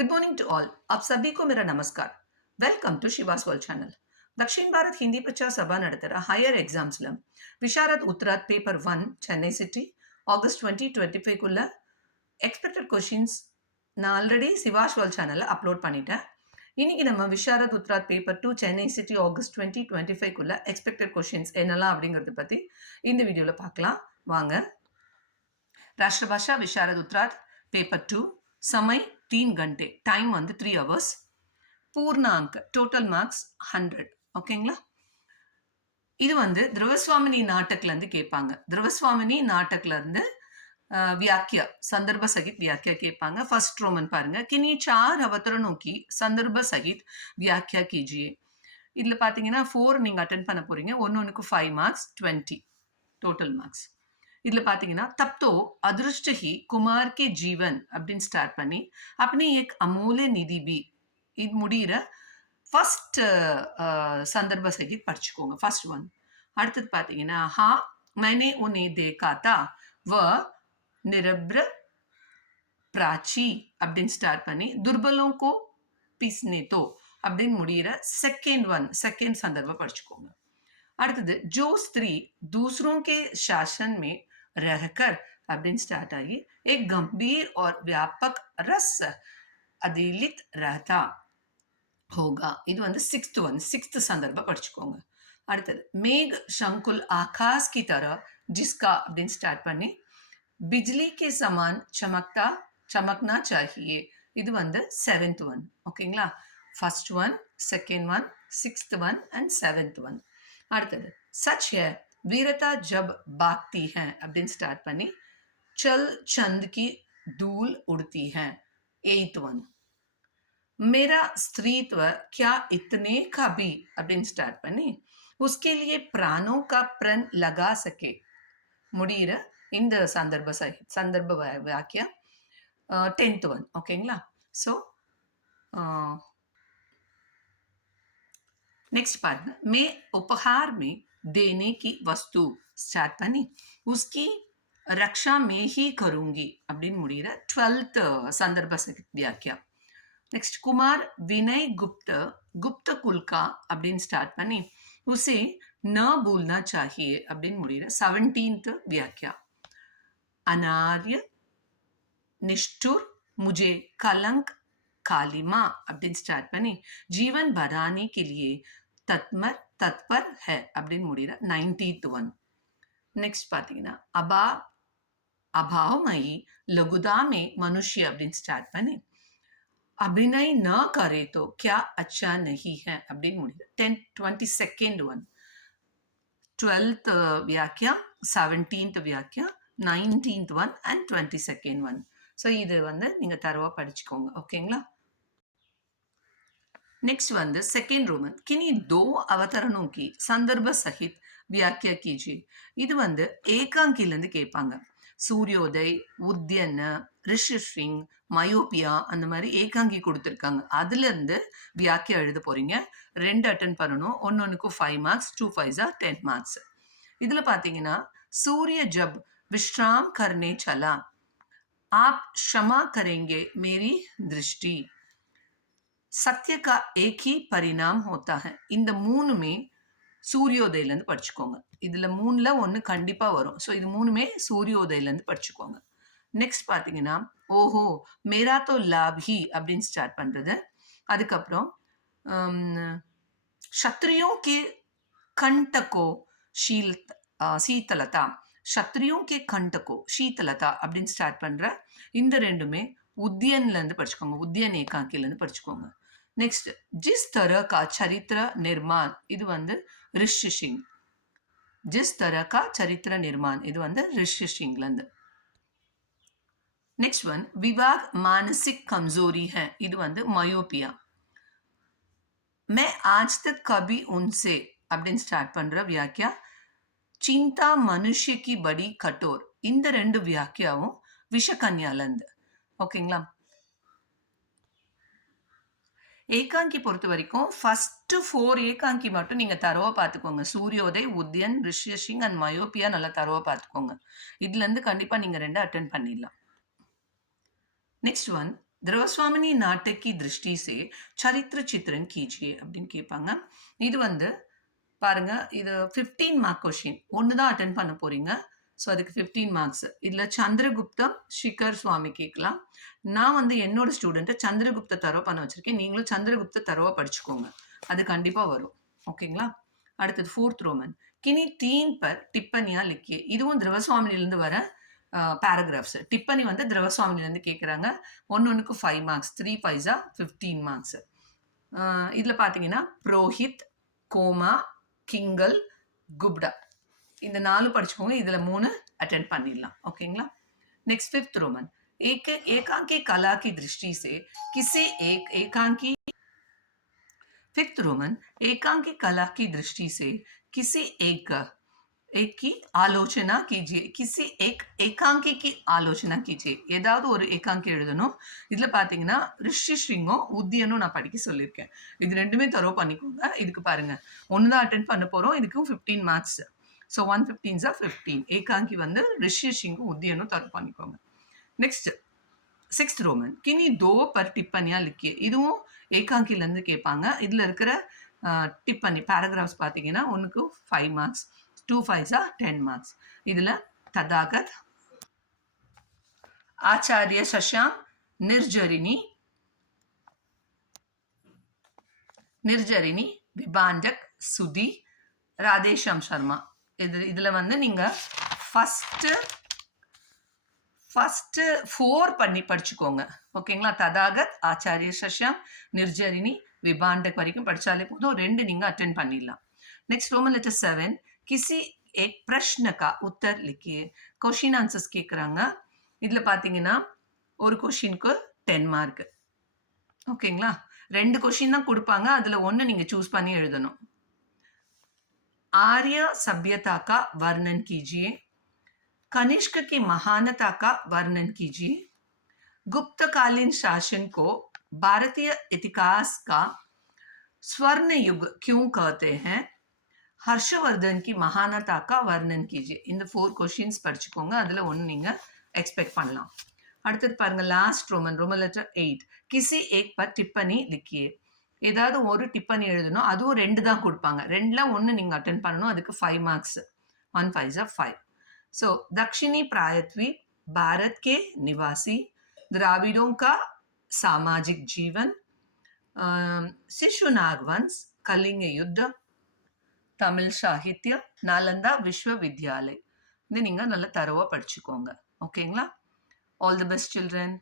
Good morning to all. आप सभी को मेरा नमस्कार। Welcome to Shivas world channel. Dakshina Bharat Hindi Prachar Sabha நடத்துற ஹையர் எக்ஸாம்ஸ்ல Visharad Uttarardh paper 1 Chennai city August 2025 குள்ள எக்ஸ்பெக்டட் கொஸ்டின்ஸ் நான் ஆல்ரெடி சிவாஸ் வேர்ல்ட் சேனல்ல அப்லோட் பண்ணிட்டேன். இன்னைக்கு நம்ம Visharad Uttarardh paper 2 Chennai city August 2025 குள்ள எக்ஸ்பெக்டட் கொஸ்டின்ஸ் என்னலாம் அப்படிங்கறத பத்தி இந்த வீடியோல பார்க்கலாம். வாங்க. राष्ट्रभाषा विशारद उत्तरार्ध पेपर 2 समय 3 घंटे टाइम வந்து 3 hours பூர்ணாங்க் டோட்டல் மார்க்ஸ் 100 ஓகேங்களா. இது வந்து திரவஸ்வாமினி நாட்டக்ல இருந்து கேட்பாங்க. திரவஸ்வாமினி நாட்டக்ல இருந்து व्याख्या संदर्भ सहित व्याख्या கேட்பாங்க. फर्स्ट रोमन பாருங்க. किन्हीं 4 अवतरणों की संदर्भ सहित व्याख्या कीजिए. இதுல பாத்தீங்கன்னா 4 நீங்க அட்டெண்ட் பண்ண போறீங்க. ஒன்னொன்னுக்கு 5 மார்க்ஸ் 20 டோட்டல் மார்க்ஸ். இதுல பாத்தீங்கன்னா तब तो अदृष्ट ही कुमार के जीवन அப்படின்னு ஸ்டார்ட் பண்ணி अपनी एक अमूल्य निधि भी இது முடிகிற ஃபர்ஸ்ட் சந்தர்ப்ப சகித் படிச்சுக்கோங்க. First one. அடுத்தது பாத்தீங்கன்னா हाँ मैंने उन्हें देखा था वह निरभ्र प्राची அப்படின்னு ஸ்டார்ட் பண்ணி दुर्बलों को पीसने तो அப்படின்னு முடிகிற செகண்ட் சந்தர்ப்பம் படிச்சுக்கோங்க. அடுத்தது जो स्त्री दूसरों के शासन में रहकर அப்படின்னு ஸ்டார்ட் ஆகி एक गंभीर और व्यापक रस अधिलित रहता होगा இது வந்து सिक्स्थ சந்தர்ப்பம் படிச்சுக்கோங்க. அடுத்தது मेघ शंकुल आकाश की तरह जिसका அப்படின்னு ஸ்டார்ட் பண்ணி बिजली के समान चमकना चाहिए இது வந்து 7th ஒன். ஓகேங்களா. First one, second one, 6th one and 7th one. அடுத்தது सच है वीरता जब भागती है அப்படின்னு ஸ்டார்ட் பண்ணி चल चंद की धूल उड़ती है 8th ஒன். मेरा स्त्रीत्व क्या इतने का भी அப்படின்னு ஸ்டார்ட் பண்ணி उसके लिए प्राणों का प्रण लगा सके முடிகிற இந்த சந்தர்ப்ப வாக்கியா 10th ஒன். ஓகேங்களா. ஸோ नेक्स्ट पार्ट मैं उपहार में देने की वस्तु स्टार्ट பண்ணி उसकी रक्षा में ही करूंगी அப்படின்னு முடிகிற 12th சந்தர்ப்ப வியாக்கியா. नेक्स्ट कुमार विनय गुप्त कुल का அப்படின்னு ஸ்டார்ட் பண்ணி उसे न भूलना चाहिए அப்படின்னு முடிகிற 17th व्याख्या. अनार्य निष्ठुर मुझे कलंक कालिमा அப்படின்னு ஸ்டார்ட் பண்ணி जीवन बढ़ाने के लिए तत्पर है அப்படின்னு முடிகிற 19th ஒன். நெக்ஸ்ட் பாத்தீங்கன்னா अभावमयी लघुदा में मनुष्य அப்படின்னு ஸ்டார்ட் பண்ணி अभिनय न करे तो क्या अच्छा नहीं है அப்படின்னு முடிகிற 22nd ஒன். 12th व्याख्या, 17th व्याख्या, 19th one and 22nd one. So இது வந்து நீங்க தரவா படிச்சுக்கோங்க. ஓகேங்களா. नेक्स्ट வந்து सेकेंड रोमन किन्हीं 2 अवतरणों की संदर्भ सहित व्याख्या कीजिए. இது வந்து ஏகாங்கில இருந்து கேட்பாங்க. சூரியோதய், உத்யன், ரிஷிஷ்ரிங், மயோபியா அந்த மாதிரி ஏகாங்கி கொடுத்துருக்காங்க. அதுல இருந்து வியாக்கியா எழுத போறீங்க. 2 அட்டென்ட் பண்ணணும். ஒன்னொன்னுக்கு 5 மார்க்ஸ், 2 5 10 மார்க்ஸ். இதுல பாத்தீங்கன்னா सूर्य जब विश्राम करने चला आप क्षमा करेंगे मेरी दृष्टि सत्य का एक ही परिणाम होता है. இந்த மூணுமே சூரியோதயில இருந்து படிச்சுக்கோங்க. இதுல மூணுல ஒன்னு கண்டிப்பா வரும். ஸோ இது மூணுமே சூரியோதயில இருந்து படிச்சுக்கோங்க. நெக்ஸ்ட் பாத்தீங்கன்னா ஓஹோ மேரா தோ லாப் ஹி அப்படின்னு ஸ்டார்ட் பண்றது. அதுக்கப்புறம் சத்ரியோं के कंटको शीतलता சத்ரியோं के कंटको शीतलता அப்படின்னு ஸ்டார்ட் பண்ற இந்த ரெண்டுமே உத்யன்ல இருந்து படிச்சுக்கோங்க. உத்யன் ஏகாங்கில இருந்து படிச்சுக்கோங்க. नेक्स्ट जिस तरह का चरित्र निर्माण இது வந்து ऋषि सिंह. जिस तरह का चरित्र निर्माण இது வந்து ऋषि सिंहல இருந்து. नेक्स्ट वन विवाद मानसिक कमजोरी है இது வந்து மயோபியா. मैं आज तक कभी उनसे அப்படின்னு ஸ்டார்ட் பண்ற வியாக்கியா चिंता मनुष्य की बड़ी कठोर. இந்த ரெண்டு வியாக்கியாவும் விஷகன்யால இருந்து. ஓகேங்களா. ஏகாங்கி பொறுத்த வரைக்கும் ஃபர்ஸ்ட் 4 ஏகாங்கி மட்டும் நீங்க தரவா பார்த்துக்கோங்க. சூரியோதய், உத்யன், ரிஷி சிங் அண்ட் மயோபியா நல்லா தரவா பார்த்துக்கோங்க. இதுல இருந்து கண்டிப்பா நீங்க 2 அட்டென்ட் பண்ணிடலாம். नेक्स्ट वन திரவசுவாமினி நாட்டக் की दृष्टि से சரித்திர சித்திரன் कीजिए அப்படின்னு கேட்பாங்க. இது வந்து பாருங்க, இது 15 மார்க் கொஷின். ஒன்று தான் அட்டென்ட் பண்ண போறீங்க. ஸோ அதுக்கு 15 மார்க்ஸ். இதில் சந்திரகுப்தம் ஷிகர் சுவாமி கேட்கலாம். நான் வந்து என்னோட ஸ்டூடெண்ட்டை சந்திரகுப்த தரவு பண்ண வச்சிருக்கேன். நீங்களும் சந்திரகுப்த தரவை படிச்சுக்கோங்க. அது கண்டிப்பாக வரும். ஓகேங்களா? அடுத்தது 4th ரோமன். கினி 3 पर टिप्पणियां लिखिए. இதுவும் திரவசுவாமினிலிருந்து வர பேராகிராஃப்ஸ். டிப்பனி வந்து திரவசுவாமினிலேருந்து கேட்குறாங்க. ஒன்றுக்கு 5 மார்க்ஸ். 3 5 15 மார்க்ஸ். இதில் பார்த்தீங்கன்னா புரோஹித், கோமா, கிங்கல், குப்டா இந்த 4 படிச்சுக்கோங்க. இதில் 3 अटेंड பண்ணிடலாம். ஓகேங்களா? Next 5th Roman. एकांकी कला की दृष्टि से किसी एक एकांकी 5th रोमन. एकांकी कला की दृष्टि से किसी एक की ஆலோசனா कीजिए. किसी एक एकांकी की ஆலோசனா कीजिए. ஏதாவது ஒரு ஏகாங்கி எழுதணும். இதில் பார்த்தீங்கன்னா ரிஷி ஸ்ரிங்கும் உத்தியனும் நான் படிக்க சொல்லியிருக்கேன். இது ரெண்டுமே தரவு பண்ணிக்கோங்க. இதுக்கு பாருங்க, ஒன்று தான் அட்டென்ட் பண்ண போகிறோம். இதுக்கும் 15 மார்க்ஸ். ஸோ 115 15. ஏகாங்கி வந்து ரிஷி ஸ்ரிங்கும் உத்தியனும் தரவு பண்ணிக்கோங்க. Next 6th Roman. கினி 2 पर टिप्पणियां लिखिए. இதுவும் ஏகாங்கிலேருந்து கேட்பாங்க. இதில் இருக்கிற டிப்பனி பேராகிராஃப்ஸ் பார்த்தீங்கன்னா ஒன்றுக்கு 5 மார்க்ஸ். 2 5 10 மார்க்ஸ். இதில் ததாகத், ஆச்சாரிய சஷாங்க், நிர்ஜரினி, விபாண்டக், சுதி, ராதேஷாம் சர்மா. இதில் வந்து நீங்கள் ஃபஸ்ட்டு 4 பண்ணி படிச்சுக்கோங்க. ஓகேங்களா? ததாகத், ஆச்சாரிய சஷாங்க், நிர்ஜரினி, விபாண்டக் வரைக்கும் படித்தாலே போதும். 2 நீங்கள் அட்டென்ட் பண்ணிடலாம். Next Roman letter 7. किसी एक प्रश्न का उत्तर लिखिए. क्वेश्चन आंसर्स கேட்குறாங்க. இதில் பார்த்தீங்கன்னா ஒரு கொஷினுக்கு 10 மார்க். ஓகேங்களா? 2 கொஷின் தான் கொடுப்பாங்க. அதில் ஒன்று நீங்கள் சூஸ் பண்ணி எழுதணும். आर्य सभ्यता का वर्णन कीजिए. कनिष्क की महानता का वर्णन कीजिए. गुप्तकालीन शासन को भारतीय इतिहास का स्वर्ण युग क्यों कहते हैं. ஹர்ஷவர்தன் கி மகானதா கா வர்ணன் கீஜியே. இந்த 4 கொஷின்ஸ் படிச்சுக்கோங்க. அதில் ஒன்று நீங்கள் எக்ஸ்பெக்ட் பண்ணலாம். அடுத்தது பாருங்கள், லாஸ்ட் ரோமன் லெட்டர் 8. கிசி ஏக் பர் டிப்பனி லிக்கியே. ஏதாவது ஒரு டிப்பனி எழுதணும். அதுவும் 2 தான் கொடுப்பாங்க. 2ல் ஒன்று நீங்கள் அட்டென்ட் பண்ணணும். அதுக்கு 5 மார்க்ஸ். 1 5 5. ஸோ दक्षिणी प्रायद्वीप, भारत के निवासी, द्राविडों का सामाजिक जीवन, शिशुनाग वंश, कलिंग युद्ध, தமிழ் சாகித்யம், நாலந்தா விஸ்வவித்யாலய். இது நீங்கள் நல்லா தரவாக படிச்சுக்கோங்க. ஓகேங்களா? All the best children.